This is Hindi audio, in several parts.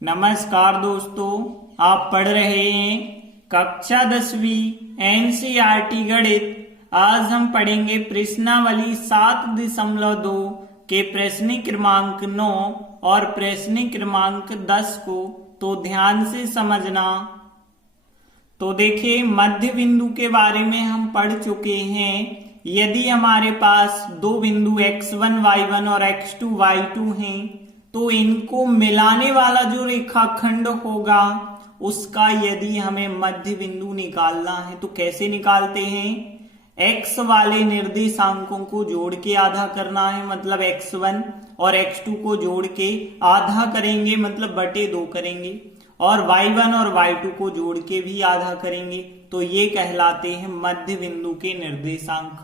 नमस्कार दोस्तों, आप पढ़ रहे हैं कक्षा 10वीं एनसीईआरटी गणित। आज हम पढ़ेंगे प्रश्नावली 7.2 के प्रश्न क्रमांक 9 और प्रश्न क्रमांक 10 को। तो ध्यान से समझना। तो देखिए, मध्य बिंदु के बारे में हम पढ़ चुके हैं। यदि हमारे पास दो बिंदु x1 y1 और x2 y2 हैं, तो इनको मिलाने वाला जो रेखाखंड होगा उसका यदि हमें मध्य बिंदु निकालना है तो कैसे निकालते हैं? x वाले निर्देशांकों को जोड़ के आधा करना है, मतलब x1 और x2 को जोड़ के आधा करेंगे, मतलब बटे 2 करेंगे, और y1 और y2 को जोड़ के भी आधा करेंगे। तो ये कहलाते हैं मध्य बिंदु के निर्देशांक।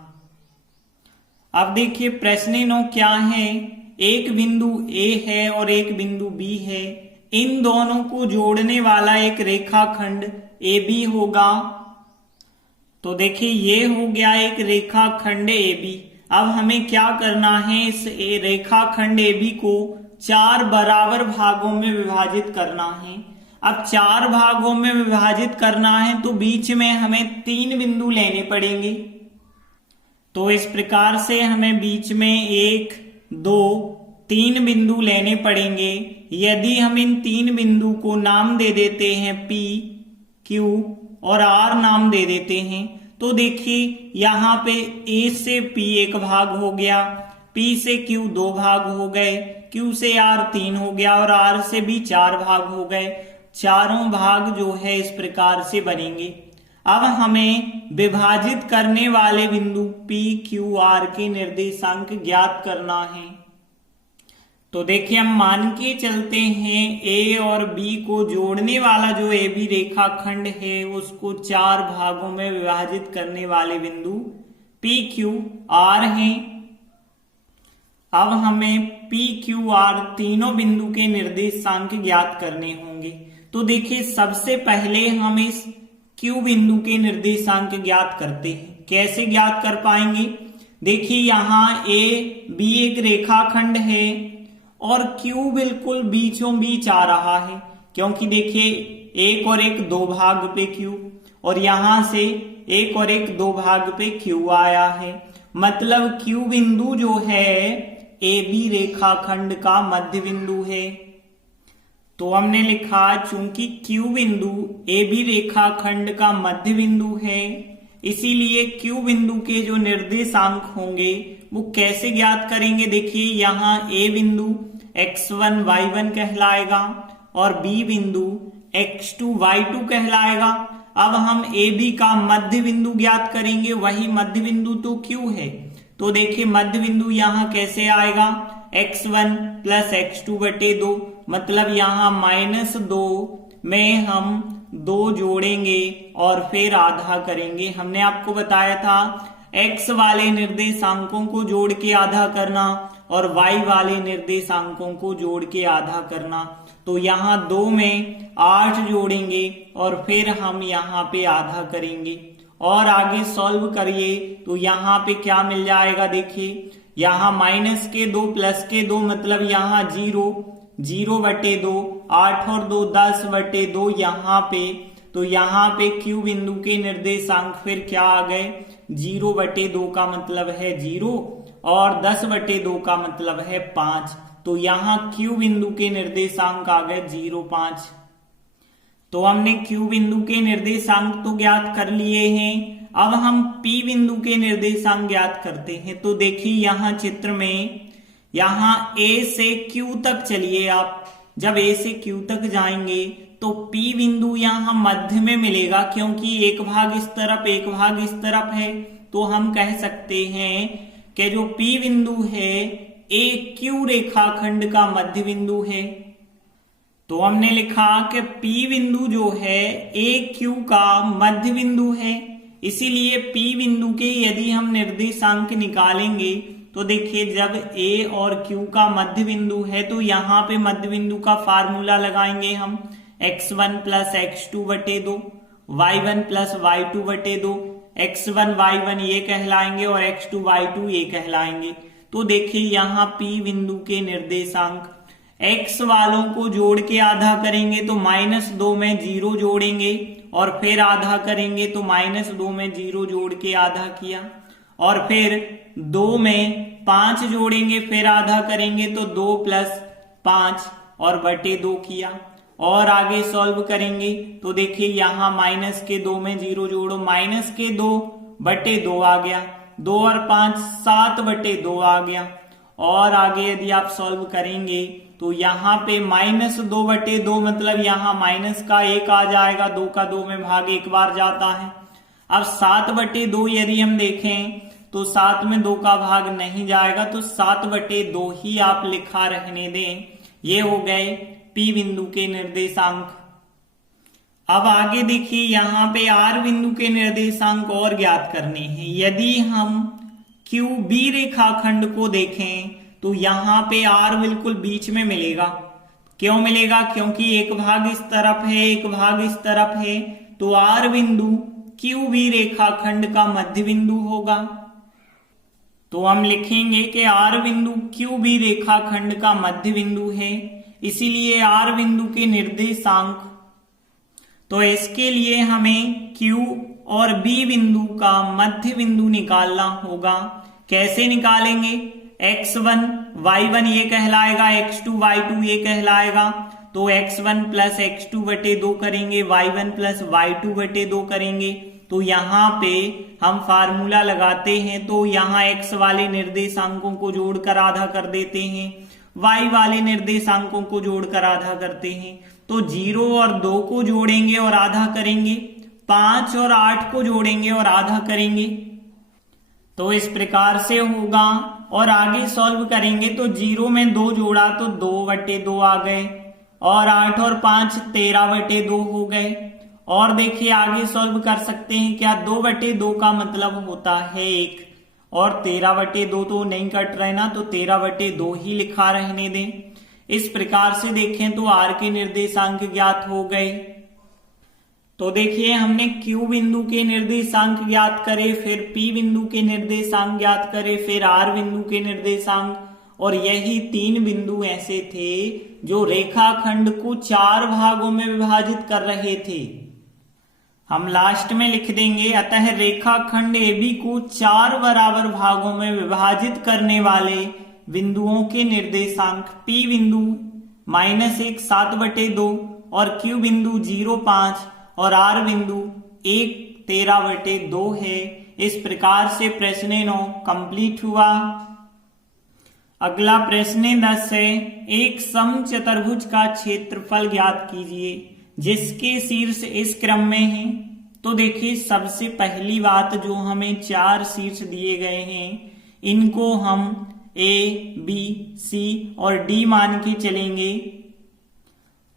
अब देखिए प्रश्न 9 क्या है। एक बिंदु A है और एक बिंदु B है। इन दोनों को जोड़ने वाला एक रेखाखंड AB होगा। तो देखिए ये हो गया एक रेखाखंड AB। अब हमें क्या करना है? इस रेखाखंड AB को 4 बराबर भागों में विभाजित करना है। अब 4 भागों में विभाजित करना है तो बीच में हमें 3 बिंदु लेने पड़ेंगे। तो इस प्रकार से हमें बीच में 1, 2, 3 बिंदु लेने पड़ेंगे। यदि हम इन 3 बिंदु को नाम दे देते हैं P, Q और R नाम दे देते हैं, तो देखिए यहाँ पे A से P एक भाग हो गया, P से Q 2 भाग हो गए, Q से R 3 हो गया और R से भी 4 भाग हो गए। चारों भाग जो है इस प्रकार से बनेंगे। अब हमें विभाजित करने वाले बिंदु P, Q, R के निर्देशांक ज्ञात करना है। तो देखिए हम मान के चलते हैं A और B को जोड़ने वाला जो AB रेखाखंड है उसको 4 भागों में विभाजित करने वाले बिंदु P, Q, R हैं। अब हमें P, Q, R तीनों बिंदु के निर्देशांक ज्ञात करने होंगे। तो देखिए सबसे पहले हम इस Q बिंदु के निर्देशांक ज्ञात करते हैं। कैसे ज्ञात कर पाएंगे? देखिए यहाँ A, B एक रेखाखंड है और Q बिल्कुल बीचों बीच आ रहा है, क्योंकि देखिए 1 और 1 2 भाग पे Q और यहां से 1 और 1 2 भाग पे Q आया है। मतलब Q बिंदु जो है AB रेखाखंड का मध्य बिंदु है। तो हमने लिखा चूंकि Q बिंदु AB रेखाखंड का मध्य बिंदु है, इसीलिए Q बिंदु के जो निर्देशांक होंगे वो कैसे ज्ञात करेंगे? देखिए यहाँ A बिंदु x1 y1 कहलाएगा और B बिंदु x2 y2 कहलाएगा। अब हम AB का मध्य बिंदु ज्ञात करेंगे, वही मध्य बिंदु तो Q है। तो देखिए मध्य बिंदु यहाँ कैसे आएगा? x1 प्लस x2 बटे 2, मतलब यहाँ -2 में हम 2 जोड़ेंगे और फिर आधा करेंगे। हमने आपको बताया था x वाले निर्देशांकों को जोड़ के आधा करना और y वाले निर्देशांकों को जोड़ के आधा करना। तो यहाँ 2 में 8 जोड़ेंगे और फिर हम यहाँ पे आधा करेंगे और आगे सॉल्व करिए तो यहाँ पे क्या मिल जाएगा? देखिए यहाँ -2 +2 मतलब यहाँ 0 बटे 2, 8 और 2 10 बटे 2 यहाँ पे। तो यहाँ पे Q बिंदु के निर्देशांक फिर क्या आ गए? 0 बटे 2 का मतलब है 0 और 10 बटे 2 का मतलब है 5। तो यहाँ Q बिंदु के निर्देशांक आ गए 0, 5। तो हमने Q बिंदु के निर्देशांक तो ज्ञात कर लिए हैं। अब हम P बिंदु के निर्देशांक ज्ञात करते हैं। तो देखिए यहाँ चित्र में यहाँ A से Q तक चलिए आप। जब A से Q तक जाएंगे तो P बिंदु यहाँ मध्य में मिलेगा, क्योंकि एक भाग इस तरफ एक भाग इस तरफ है। तो हम कह सकते हैं कि जो P बिंदु है AQ रेखाखंड का मध्य बिंदु है। तो हमने लिखा कि P बिंदु जो है AQ का मध्य बिंदु है, इसीलिए P बिंदु के यदि हम निर्देशांक निकालेंगे तो देखिए जब A और Q का मध्य बिंदु है तो यहाँ पे मध्य बिंदु का फार्मूला लगाएंगे हम x1 प्लस x2 बटे 2, y1 प्लस y2 बटे 2, x1 y1 ये कहलाएंगे और x2 y2 ये कहलाएंगे। तो देखिए यहाँ P बिंदु के निर्देशांक x वालों को जोड़ के आधा करेंगे तो -2 में 0 जोड़ेंगे और फिर आधा करेंगे तो -2 में 0 जोड़ के आधा किया, और फिर 2 में 5 जोड़ेंगे फिर आधा करेंगे तो 2 + 5 और बटे 2 किया, और आगे सॉल्व करेंगे तो देखिए यहाँ -2 में 0 जोड़ो, -2 बटे 2 आ गया, 2 और 5 7 बटे 2 आ गया, और आगे यदि आप सॉल्व करेंगे तो यहाँ पे -2 बटे 2 मतलब यहाँ माइनस का 1 आ जाएगा, 2 का 2 में भाग एक बार जाता है। अब 7 बटे 2 यदि हम देखें तो 7 में 2 का भाग नहीं जाएगा, तो 7 बटे 2 ही आप लिखा रहने दें। ये हो गए P बिंदु के निर्देशांक। अब आगे देखिए यहाँ पे R बिंदु के निर्देशांक और ज्ञात करने हैं। यदि हम QB रेखाखंड को देखें तो यहाँ पे R बिल्कुल बीच में मिलेगा। क्यों मिलेगा? क्योंकि एक भाग इस तरफ है, एक भाग इस तरफ है, तो R बिंदु QB रेखाखंड का मध्य बिंदु होगा। तो हम लिखेंगे कि R बिंदु QB रेखाखंड का मध्य बिंदु है, इसीलिए R बिंदु के निर्देशांक, तो इसके लिए हमें Q और B बिंदु का मध्य बिंदु निकालना होगा। कैसे निकालेंगे? x1 y1 ये कहलाएगा, x2 y2 ये कहलाएगा, तो x1 + x2 बटे 2 करेंगे, y1 + y2 बटे 2 करेंगे। तो यहाँ पे हम फार्मूला लगाते हैं, तो यहाँ x वाले निर्देशांकों को जोड़कर आधा कर देते हैं, y वाले निर्देशांकों को जोड़कर आधा करते हैं, तो 0 और 2 को जोड़ेंगे और आधा करेंगे, 5 और 8 को जोड़ेंगे और आधा करेंगे, तो इस प्रकार से होगा। और आगे सॉल्व करेंगे तो 0 में 2 जोड़ा तो 2 बटे 2 आ गए, और 8 और 5 13 बटे 2 हो गए। और देखिए आगे सॉल्व कर सकते हैं क्या, 2 बटे 2 का मतलब होता है 1, और 13 बटे 2 तो नहीं कट रहे ना, तो 13 बटे 2 ही लिखा रहने दें। इस प्रकार से देखें तो R के निर्देशांक ज्ञात हो गए। तो देखिए हमने Q बिंदु के निर्देशांक ज्ञात करे, फिर P बिंदु के निर्देशांक ज्ञात करे, फिर R बिंदु के निर्देशांक, और यही 3 बिंदु ऐसे थे जो रेखाखंड को 4 भागों में विभाजित कर रहे थे। हम लास्ट में लिख देंगे, अतः रेखाखंड AB को 4 बराबर भागों में विभाजित करने वाले बिंदुओं के निर्देशांक P बिंदु -1 7 बटे 2 और Q बिंदु 0 5 और R बिंदु 1 13 बटे 2 है। इस प्रकार से प्रश्न 9 कंप्लीट हुआ। अगला प्रश्न 10 है, एक समचतुर्भुज का क्षेत्रफल ज्ञात कीजिए जिसके शीर्ष इस क्रम में है। तो देखिए सबसे पहली बात, जो हमें 4 शीर्ष दिए गए हैं इनको हम A, B, C और D मान के चलेंगे।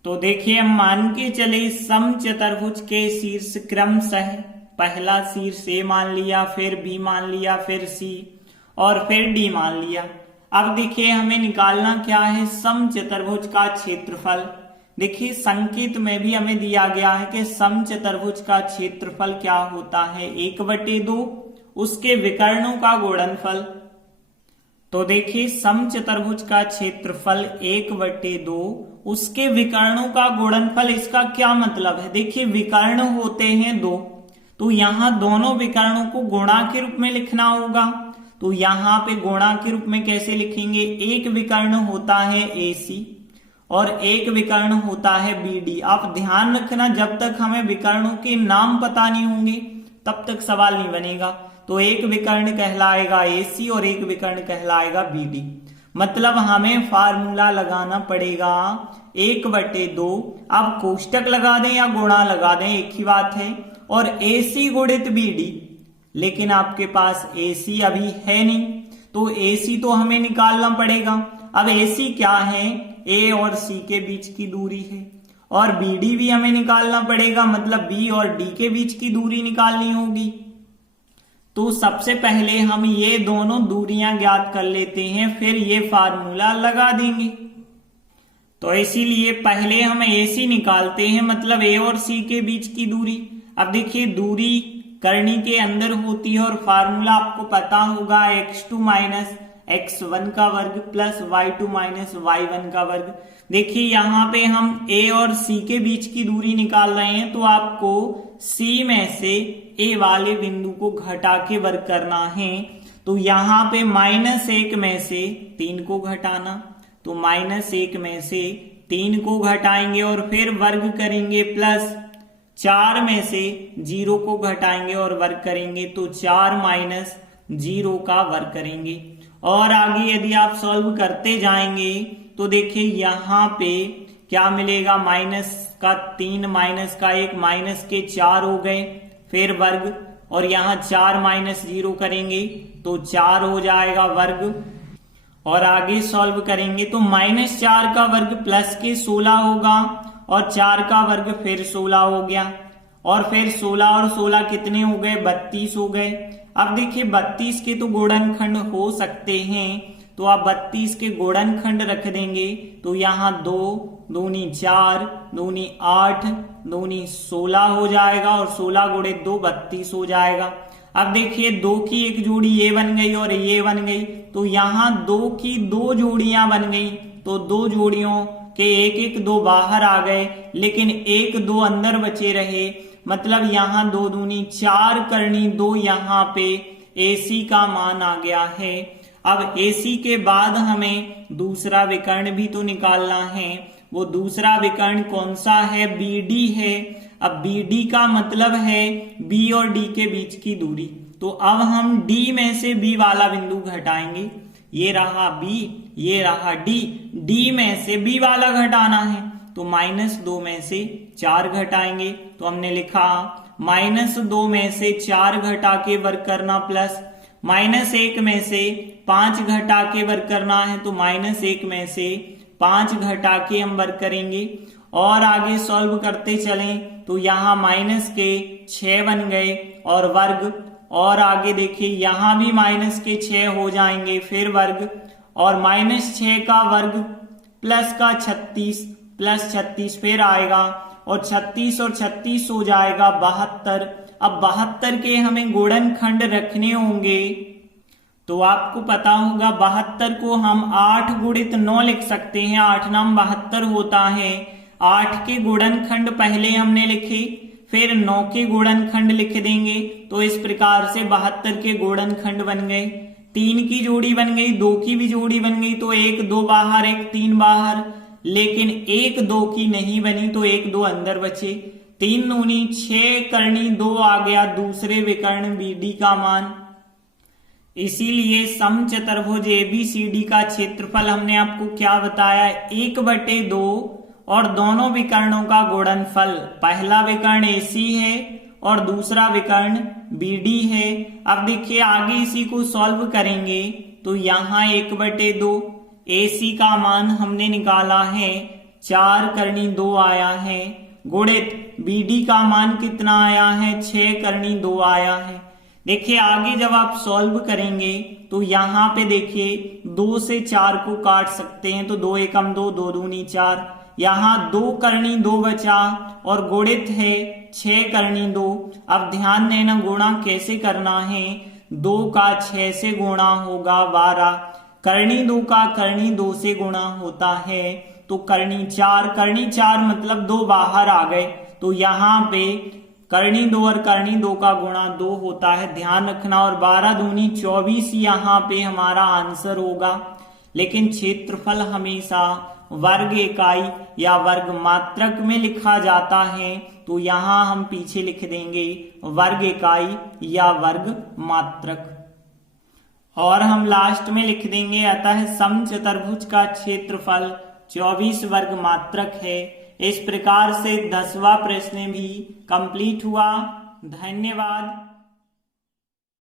तो देखिए हम मान के चले समचतुर्भुज के शीर्ष क्रमशः पहला शीर्ष A मान लिया, फिर B मान लिया, फिर C और फिर D मान लिया। अब देखिए हमें निकालना क्या है, समचतुर्भुज का क्षेत्रफल। देखिए संकेत में भी हमें दिया गया है कि समचतुर्भुज का क्षेत्रफल क्या होता है, 1/2 उसके विकर्णों का गुणनफल। तो देखिए समचतुर्भुज का क्षेत्रफल 1/2 उसके विकर्णों का गुणनफल। इसका क्या मतलब है? देखिए विकर्ण होते हैं 2, तो यहाँ दोनों विकर्णों को गुणा के रूप में लिखना होगा। तो यहाँ पे गुणा के रूप में कैसे लिखेंगे, एक विकर्ण होता है AC और एक विकर्ण होता है BD। आप ध्यान रखना, जब तक हमें विकर्णों के नाम पता नहीं होंगे तब तक सवाल नहीं बनेगा। तो एक विकर्ण कहलाएगा AC और एक विकर्ण कहलाएगा BD। मतलब हमें फार्मूला लगाना पड़ेगा 1/2। अब कोष्टक लगा दें या गुणा लगा दें एक ही बात है, और AC गुणित BD, लेकिन आपके पास AC अभी है नहीं, तो AC तो हमें निकालना पड़ेगा। अब AC क्या है, A और C के बीच की दूरी है, और BD भी हमें निकालना पड़ेगा, मतलब B और D के बीच की दूरी निकालनी होगी। तो सबसे पहले हम ये दोनों दूरियां ज्ञात कर लेते हैं, फिर ये फार्मूला लगा देंगे। तो इसीलिए पहले हम AC निकालते हैं, मतलब A और C के बीच की दूरी। अब देखिए दूरी करनी के अंदर होती है और फार्मूला आपको पता होगा x2 - x1 का वर्ग प्लस y2 माइनस y1 का वर्ग। देखिए यहाँ पे हम a और c के बीच की दूरी निकाल रहे हैं, तो आपको c में से a वाले बिंदु को घटा के वर्ग करना है। तो यहाँ पे -1 में से 3 को घटाना, तो -1 में से 3 को घटाएंगे और फिर वर्ग करेंगे, प्लस 4 में से 0 को घटाएंगे और वर्ग करेंगे, तो 4 माइनस 0 का वर्ग करेंगे। और आगे यदि आप सॉल्व करते जाएंगे तो देखिए यहाँ पे क्या मिलेगा, माइनस का 3 माइनस का 1 माइनस के 4 हो गए, फिर वर्ग, और यहाँ 4 माइनस 0 करेंगे तो 4 हो जाएगा वर्ग। और आगे सॉल्व करेंगे तो -4 का वर्ग प्लस के 16 होगा और 4 का वर्ग फिर 16 हो गया, और फिर 16 और 16 कितने हो गए, 32 हो गए। अब देखिए 32 के तो गुणनखंड हो सकते हैं, तो आप 32 के गुणनखंड रख देंगे, तो यहाँ 2 दूनी 4 दूनी 8 दूनी 16 हो जाएगा, और 16 गुणे 2 32 हो जाएगा। अब देखिए 2 की एक जोड़ी ये बन गई और ये बन गई, तो यहाँ 2 की 2 जोड़ियां बन गई, तो 2 जोड़ियों के 1 2 बाहर आ गए, लेकिन 1 2 अंदर बचे रहे, मतलब यहाँ 2 दूनी 4 करनी 2, यहाँ पे AC का मान आ गया है। अब AC के बाद हमें दूसरा विकर्ण भी तो निकालना है, वो दूसरा विकर्ण कौन सा है, BD है। अब BD का मतलब है B और D के बीच की दूरी, तो अब हम D में से B वाला बिंदु घटाएंगे, ये रहा B, ये रहा D, D में से B वाला घटाना है, तो -2 में से 4 घटाएंगे, तो हमने लिखा -2 में से 4 घटा के वर्ग करना, प्लस -1 में से 5 घटा के वर्ग करना है, तो -1 में से 5 घटा के हम वर्ग करेंगे। और आगे सॉल्व करते चलें तो यहाँ माइनस के 6 बन गए और वर्ग, और आगे देखिए यहाँ भी माइनस के 6 हो जाएंगे, फिर वर्ग, और -6 का वर्ग प्लस का 36 प्लस 36 फिर आएगा, और 36 और 36 हो जाएगा 72। अब 72 के हमें गुणनखंड रखने होंगे, तो आपको पता होगा 72 को हम 8 गुणित 9 लिख सकते हैं, 8 नाम 72 होता है। 8 के गुणनखंड पहले हमने लिखे, फिर 9 के गुणनखंड लिख देंगे, तो इस प्रकार से 72 के गुणनखंड बन गए। 3 की जोड़ी बन गई, 2 की भी जोड़ी बन गई, तो 1 2 बाहर 1 3 बाहर, लेकिन 1 2 की नहीं बनी, तो 1 2 अंदर बचे। 3 दूनी 6 करनी 2 आ गया दूसरे विकर्ण BD का मान। इसीलिए समचतुर्भुज ABCD का क्षेत्रफल हमने आपको क्या बताया, 1/2 और दोनों विकर्णों का गुणनफल, पहला विकर्ण AC है और दूसरा विकर्ण BD है। अब देखिए आगे इसी को सॉल्व करेंगे तो यहाँ 1/2 AC का मान हमने निकाला है 4 करनी 2 आया है, गुणित BD का मान कितना आया है 6 करनी 2 आया है। देखिए आगे जब आप सॉल्व करेंगे तो यहाँ पे देखिए 2 से 4 को काट सकते हैं, तो 2 एकम 2 2 दूनी 4, यहाँ 2 करनी 2 बचा और गुणित है 6 करनी 2। अब ध्यान देना गुणा कैसे करना है, 2 का 6 से गुणा होगा 12, करनी 2 का करनी 2 से गुणा होता है, तो करनी 4 मतलब 2 बाहर आ गए, तो यहाँ पे करनी 2 और करनी 2 का गुणा 2 होता है, ध्यान रखना। और 12 दूनी 24 यहाँ पे हमारा आंसर होगा। लेकिन क्षेत्रफल हमेशा वर्ग इकाई या वर्ग मात्रक में लिखा जाता है, तो यहाँ हम पीछे लिख देंगे वर्ग इकाई या वर्ग मात्रक, और हम लास्ट में लिख देंगे अतः समचतुर्भुज का क्षेत्रफल 24 वर्ग मात्रक है। इस प्रकार से 10वां प्रश्न भी कंप्लीट हुआ। धन्यवाद।